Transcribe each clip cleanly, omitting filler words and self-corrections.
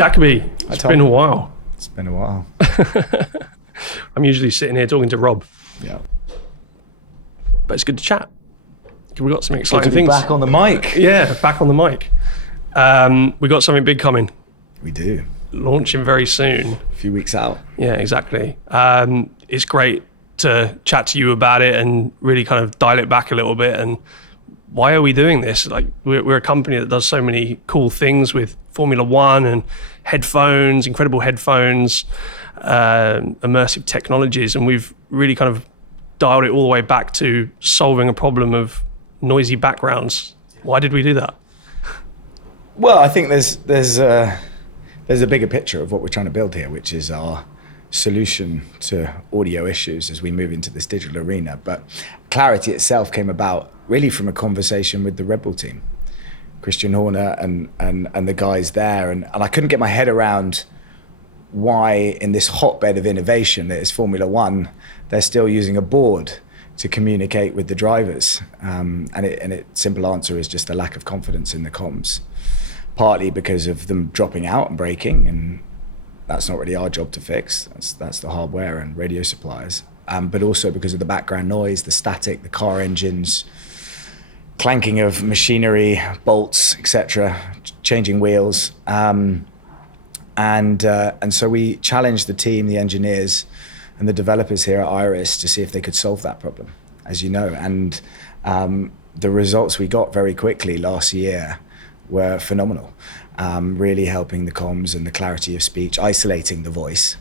Jacobi, it's been a while. It's been a while. I'm usually sitting here talking to Rob, Yeah. but it's good to chat. We've got some Good exciting to be things. back on the mic. Yeah, back on the mic. We got something big coming, We do. launching very soon. A few weeks out. Yeah, exactly. It's great to chat to you about it and really kind of dial it back a little bit. And why are we doing this? Like, we're a company that does so many cool things with Formula One and headphones, incredible headphones, immersive technologies, and we've really kind of dialed it all the way back to solving a problem of noisy backgrounds. Why did we do that? Well, I think there's a bigger picture of what we're trying to build here, which is our solution to audio issues as we move into this digital arena. But Clarity itself came about really from a conversation with the Red Bull team, Christian Horner and the guys there. And I couldn't get my head around why in this hotbed of innovation that is Formula One, they're still using a board to communicate with the drivers. And its simple answer is just a lack of confidence in the comms, partly because of them dropping out and breaking, and that's not really our job to fix. That's the hardware and radio suppliers. But also because of the background noise, the static, the car engines, clanking of machinery, bolts, etc., changing wheels. And so we challenged the team, the engineers, and the developers here at Iris to see if they could solve that problem, as you know. And the results we got very quickly last year were phenomenal, really helping the comms and the clarity of speech, isolating the voice.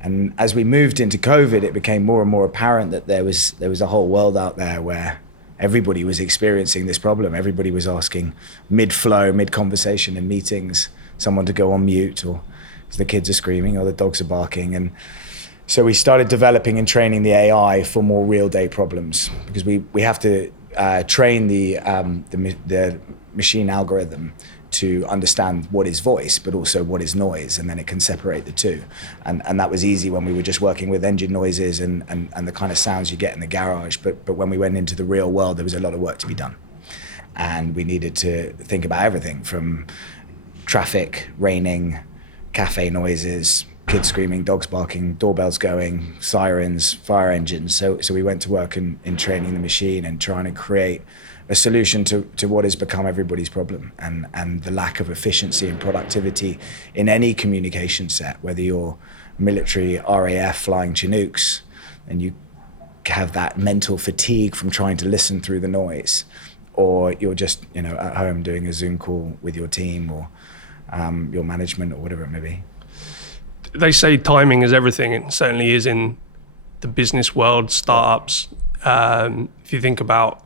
And as we moved into COVID, it became more and more apparent that there was a whole world out there where everybody was experiencing this problem. Everybody was asking mid-flow, mid-conversation in meetings, someone to go on mute, or the kids are screaming or the dogs are barking. And so we started developing and training the AI for more real-day problems, because we have to train the machine algorithm to understand what is voice, but also what is noise, and then it can separate the two. And that was easy when we were just working with engine noises and the kind of sounds you get in the garage. But when we went into the real world, there was a lot of work to be done. And we needed to think about everything from traffic, raining, cafe noises, kids screaming, dogs barking, doorbells going, sirens, fire engines. So we went to work in training the machine and trying to create a solution to what has become everybody's problem, and the lack of efficiency and productivity in any communication set, whether you're military, RAF flying Chinooks, and you have that mental fatigue from trying to listen through the noise, or you're just at home doing a Zoom call with your team or your management or whatever it may be. They say timing is everything. It certainly is in the business world, startups. If you think about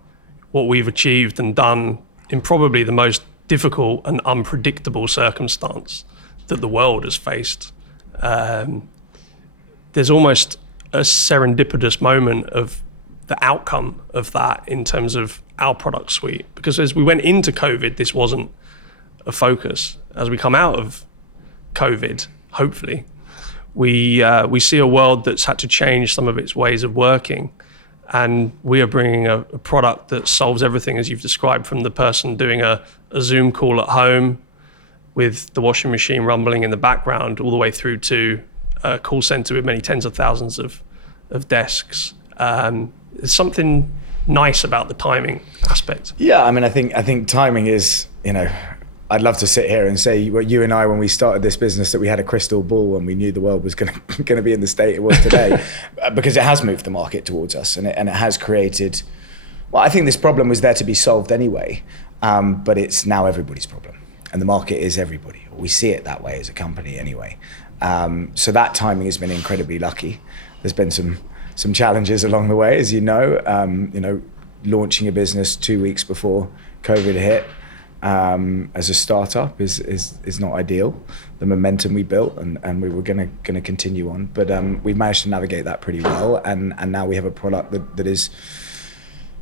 what we've achieved and done in probably the most difficult and unpredictable circumstance that the world has faced, there's almost a serendipitous moment of the outcome of that in terms of our product suite. Because as we went into COVID, this wasn't a focus. As we come out of COVID, hopefully, we see a world that's had to change some of its ways of working. And we are bringing a product that solves everything, as you've described, from the person doing a Zoom call at home with the washing machine rumbling in the background, all the way through to a call center with many tens of thousands of desks. There's something nice about the timing aspect. Yeah, I mean, I think timing is, I'd love to sit here and say, well, you and I, when we started this business, that we had a crystal ball and we knew the world was going to be in the state it was today, because it has moved the market towards us, and it has created. Well, I think this problem was there to be solved anyway, but it's now everybody's problem, and the market is everybody. We see it that way as a company anyway. So that timing has been incredibly lucky. There's been some challenges along the way, as you know. Launching a business 2 weeks before COVID hit. As a startup is not ideal. The momentum we built and we were gonna continue on, but we've managed to navigate that pretty well, and now we have a product that is,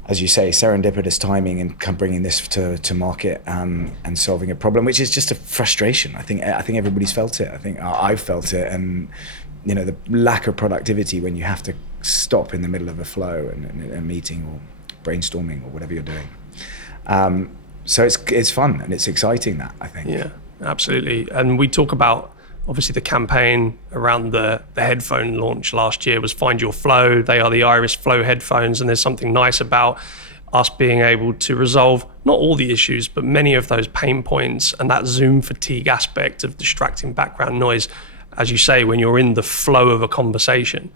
as you say, serendipitous timing and bringing this to market and solving a problem, which is just a frustration. I think everybody's felt it. I think I've felt it, and the lack of productivity when you have to stop in the middle of a flow and a meeting or brainstorming or whatever you're doing. So it's fun and it's exciting, that I think. Yeah. Absolutely. And we talk about, obviously, the campaign around the headphone launch last year was Find Your Flow. They are the Iris Flow headphones. And there's something nice about us being able to resolve not all the issues, but many of those pain points and that Zoom fatigue aspect of distracting background noise, as you say, when you're in the flow of a conversation.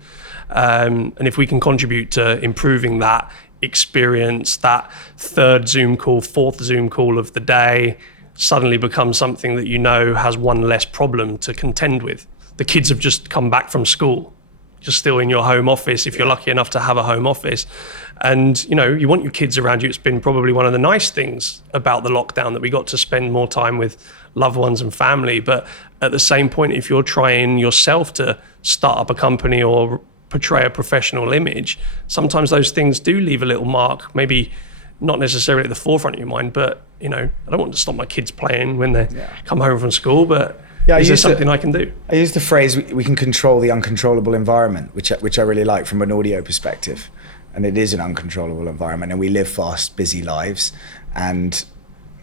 And if we can contribute to improving that experience, that third Zoom call, fourth Zoom call of the day suddenly becomes something that you know has one less problem to contend with. The kids have just come back from school. You're still in your home office if you're lucky enough to have a home office. And you want your kids around you. It's been probably one of the nice things about the lockdown that we got to spend more time with loved ones and family. But at the same point, if you're trying yourself to start up a company or portray a professional image, sometimes those things do leave a little mark, maybe not necessarily at the forefront of your mind, but I don't want to stop my kids playing when they come home from school, but is there something I can do? I use the phrase, we can control the uncontrollable environment, which I really like from an audio perspective. And it is an uncontrollable environment, and we live fast, busy lives, and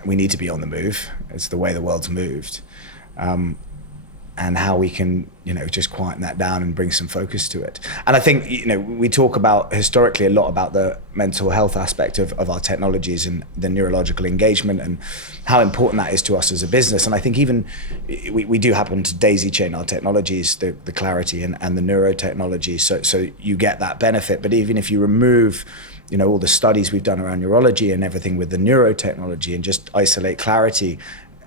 we need to be on the move. It's the way the world's moved. And how we can, just quieten that down and bring some focus to it. And I think, we talk about historically a lot about the mental health aspect of our technologies and the neurological engagement and how important that is to us as a business. And I think even we do happen to daisy chain our technologies, the clarity and the neurotechnology, so you get that benefit. But even if you remove all the studies we've done around neurology and everything with the neurotechnology and just isolate clarity,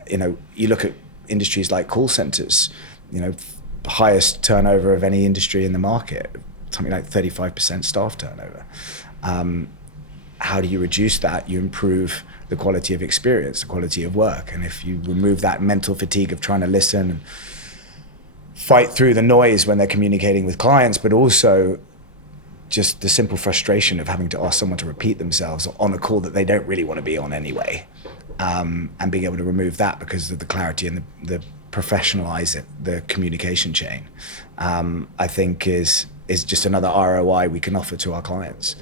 you look at industries like call centers, highest turnover of any industry in the market, something like 35% staff turnover. How do you reduce that? You improve the quality of experience, the quality of work. And if you remove that mental fatigue of trying to listen and fight through the noise when they're communicating with clients, but also just the simple frustration of having to ask someone to repeat themselves on a call that they don't really want to be on anyway. And being able to remove that because of the clarity and the professionalize it, the communication chain, I think is just another ROI we can offer to our clients.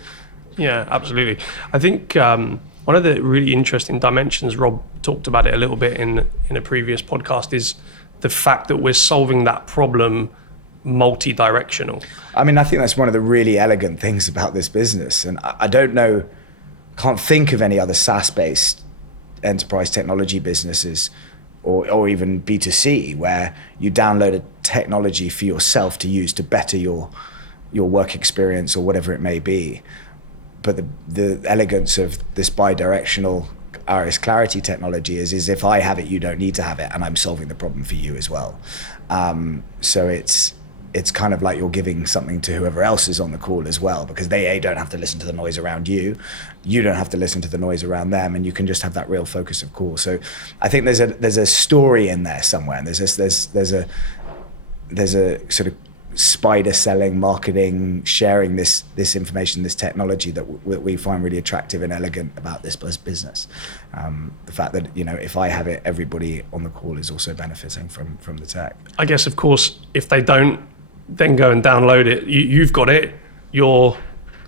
Yeah, absolutely. I think one of the really interesting dimensions, Rob talked about it a little bit in a previous podcast, is the fact that we're solving that problem multi-directional. I mean, I think that's one of the really elegant things about this business. And I can't think of any other SaaS-based enterprise technology businesses or even B2C where you download a technology for yourself to use to better your work experience or whatever it may be. But the elegance of this bi-directional Iris Clarity technology is if I have it, you don't need to have it, and I'm solving the problem for you as well. So it's kind of like you're giving something to whoever else is on the call as well, because they don't have to listen to the noise around you don't have to listen to the noise around them, and you can just have that real focus of call. So I think there's a story in there somewhere, and there's a sort of spider selling, marketing, sharing this information, this technology that we find really attractive and elegant about this business. The fact that if I have it, everybody on the call is also benefiting from the tech. I guess, of course, if they don't, then go and download it. You've got it. Your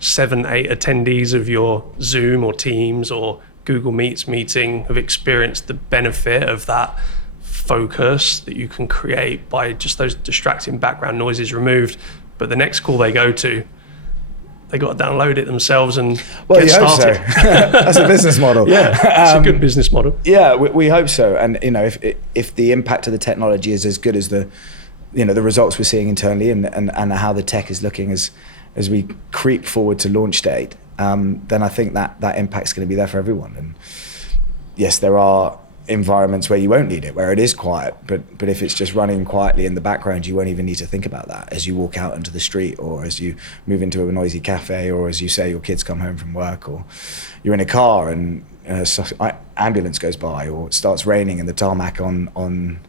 7-8 attendees of your Zoom or Teams or Google Meets meeting have experienced the benefit of that focus that you can create by just those distracting background noises removed. But the next call they go to, they got to download it themselves and get started. Hope so. That's a business model. Yeah, it's a good business model. Yeah, we hope so. And if the impact of the technology is as good as the results we're seeing internally and how the tech is looking as we creep forward to launch date, then I think that impact's going to be there for everyone. And yes, there are environments where you won't need it, where it is quiet, but if it's just running quietly in the background, you won't even need to think about that as you walk out into the street, or as you move into a noisy cafe, or as you say your kids come home from work, or you're in a car and ambulance goes by, or it starts raining and the tarmac on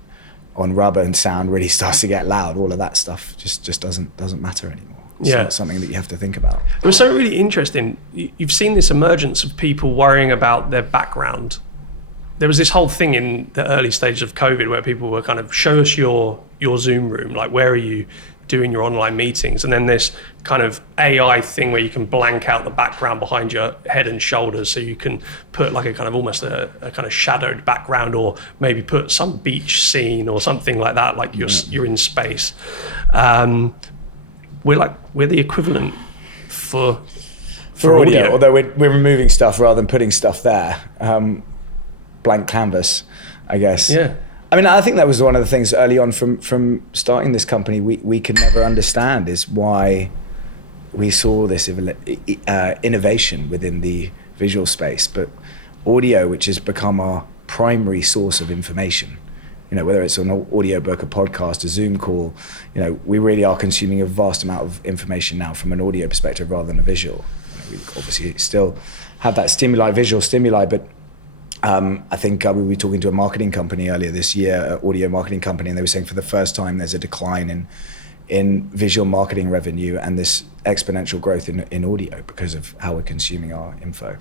rubber and sound really starts to get loud. All of that stuff just doesn't matter anymore. It's not something that you have to think about. It was so really interesting. You've seen this emergence of people worrying about their background. There was this whole thing in the early stages of COVID where people were kind of, show us your Zoom room, like where are you? doing your online meetings, and then this kind of AI thing where you can blank out the background behind your head and shoulders, so you can put like a kind of almost a kind of shadowed background, or maybe put some beach scene or something like that, like you're in space. We're the equivalent for audio, although we're removing stuff rather than putting stuff there. Blank canvas, I guess. Yeah. I mean, I think that was one of the things early on from starting this company we could never understand, is why we saw this innovation within the visual space, but audio, which has become our primary source of information, whether it's an audiobook, a podcast, a Zoom call, we really are consuming a vast amount of information now from an audio perspective rather than a visual. We obviously still have that visual stimuli, but I think we were talking to a marketing company earlier this year, an audio marketing company, and they were saying for the first time there's a decline in visual marketing revenue and this exponential growth in audio because of how we're consuming our info.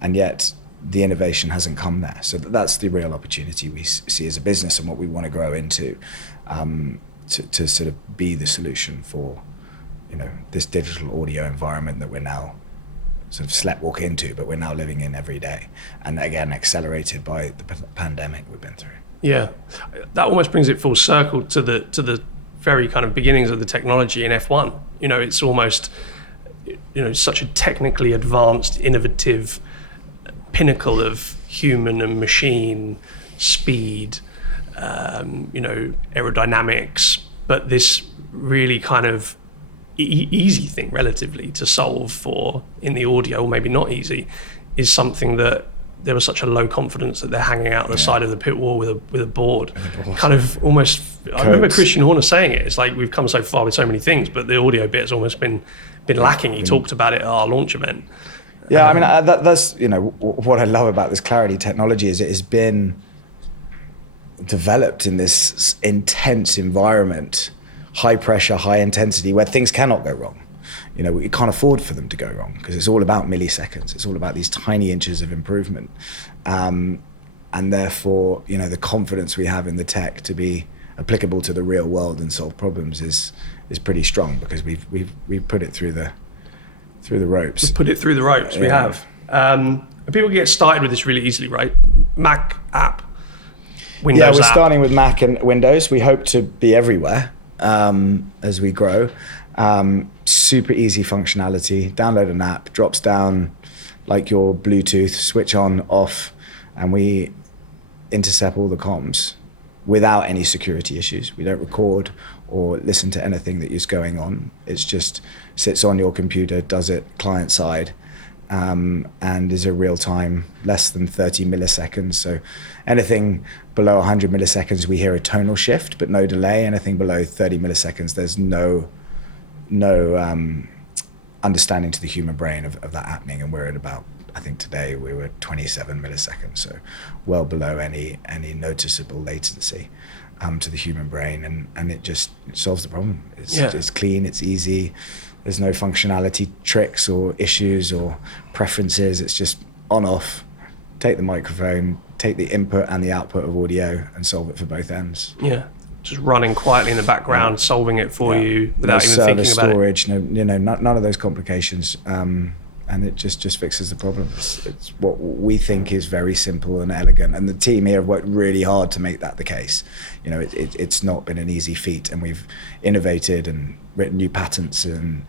And yet the innovation hasn't come there. So that's the real opportunity we see as a business and what we want to grow into, to sort of be the solution for, this digital audio environment that we're now sort of sleptwalk into, but we're now living in every day. And again, accelerated by the pandemic we've been through. Yeah, that almost brings it full circle to the very kind of beginnings of the technology in F1. It's almost, such a technically advanced, innovative pinnacle of human and machine speed, aerodynamics, but this really kind of easy thing relatively to solve for in the audio, or maybe not easy, is something that there was such a low confidence that they're hanging out the side of the pit wall with a board. Kind of almost, I remember Christian Horner saying it, it's like we've come so far with so many things, but the audio bit has almost been lacking. He talked about it at our launch event. Yeah, I mean, that's, what I love about this Clarity technology is it has been developed in this intense environment, high pressure, high intensity, where things cannot go wrong. We can't afford for them to go wrong because it's all about milliseconds. It's all about these tiny inches of improvement. And therefore, the confidence we have in the tech to be applicable to the real world and solve problems is pretty strong because we've put it through the ropes. We've put it through the ropes, we have. And people can get started with this really easily, right? Mac app, Windows app. Yeah, we're starting with Mac and Windows. We hope to be everywhere as we grow. Super easy functionality. Download an app, drops down like your Bluetooth, switch on, off, and we intercept all the comms without any security issues. We don't record or listen to anything that is going on. It's just sits on your computer, does it client side, and is a real time, less than 30 milliseconds. So anything below 100 milliseconds, we hear a tonal shift, but no delay. Anything below 30 milliseconds, there's no understanding to the human brain of that happening. And we're at about, I think today we were 27 milliseconds, so well below any noticeable latency to the human brain, and it solves the problem. It's clean, it's easy. There's no functionality tricks or issues or preferences. It's just on off. Take the microphone, take the input and the output of audio, and solve it for both ends. Yeah, just running quietly in the background, solving it for you without even thinking about storage, it. None of those complications. And it just fixes the problem. It's what we think is very simple and elegant, and the team here have worked really hard to make that the case. It's not been an easy feat, and we've innovated and written new patents and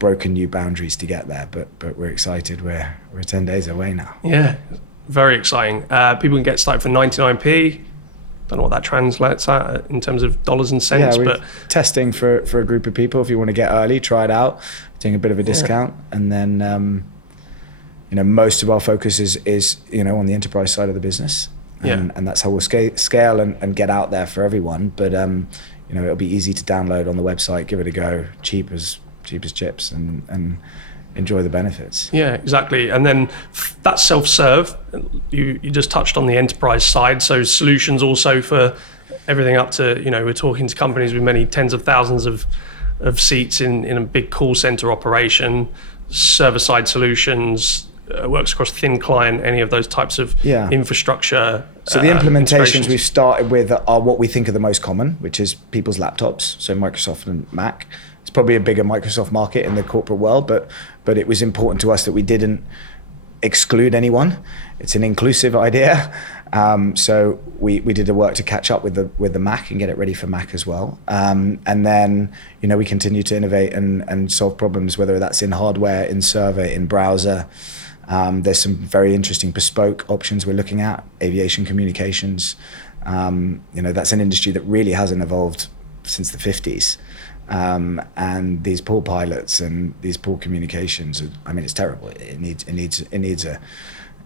broken new boundaries to get there. But we're excited. We're 10 days away now. Yeah, very exciting. People can get started for 99p. Don't know what that translates at in terms of dollars and cents. Yeah, but testing for a group of people. If you want to get early, try it out. Doing a bit of a discount, and then most of our focus is on the enterprise side of the business, and that's how we'll scale and get out there for everyone. But it'll be easy to download on the website, give it a go, cheap as chips, and enjoy the benefits. Yeah, exactly. And then that self-serve, you just touched on the enterprise side, so solutions also for everything up to we're talking to companies with many tens of thousands of seats in a big call center operation, server-side solutions, works across thin client, any of those types of infrastructure. So the implementations we've started with are what we think are the most common, which is people's laptops, so Microsoft and Mac. It's probably a bigger Microsoft market in the corporate world, but it was important to us that we didn't exclude anyone. It's an inclusive idea. So we did the work to catch up with the Mac and get it ready for Mac as well. And then, we continue to innovate and solve problems, whether that's in hardware, in server, in browser. There's some very interesting bespoke options we're looking at, aviation communications. That's an industry that really hasn't evolved since the 50s. And these poor pilots and these poor communications, it's terrible. It needs a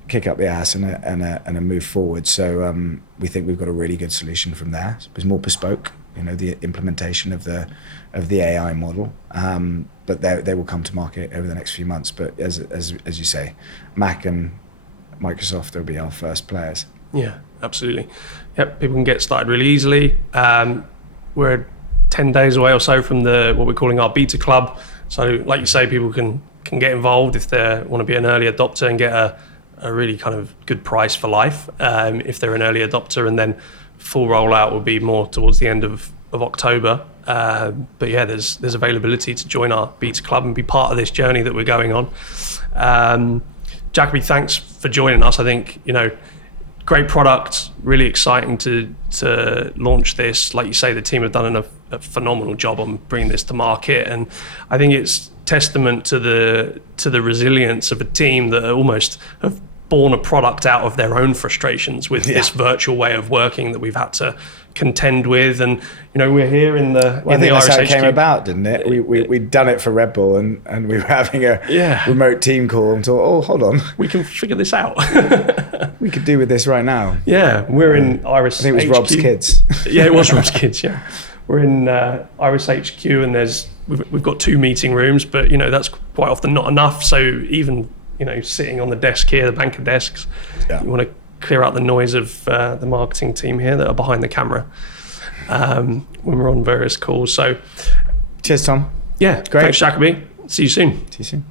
kick up the ass and a move forward. So we think we've got a really good solution from there. It's more bespoke, the implementation of the AI model. But they will come to market over the next few months. But as you say, Mac and Microsoft will be our first players. Yeah, absolutely. Yep, people can get started really easily. We're 10 days away or so from what we're calling our beta club. So like you say, people can get involved if they want to be an early adopter and get a really kind of good price for life if they're an early adopter, and then full rollout will be more towards the end of October. But yeah, there's availability to join our beta club and be part of this journey that we're going on. Jacobi, thanks for joining us. I think, great product, really exciting to launch this. Like you say, the team have done a phenomenal job on bringing this to market, and I think it's testament to the resilience of a team that almost have born a product out of their own frustrations with this virtual way of working that we've had to contend with. And we're here in the I think that's how it came about, didn't it? We'd done it for Red Bull, and we were having a remote team call and thought, oh, hold on, we can figure this out. We could do with this right now. Yeah, we're in Iris. I think it was HQ. Rob's kids. Yeah, it was Rob's kids. Yeah, we're in Iris HQ, and we've got 2 meeting rooms, but that's quite often not enough. So even sitting on the desk here, the banker desks, you want to clear out the noise of the marketing team here that are behind the camera when we're on various calls. So, cheers, Tom. Yeah, great. Thanks, Jacobi. See you soon. See you soon.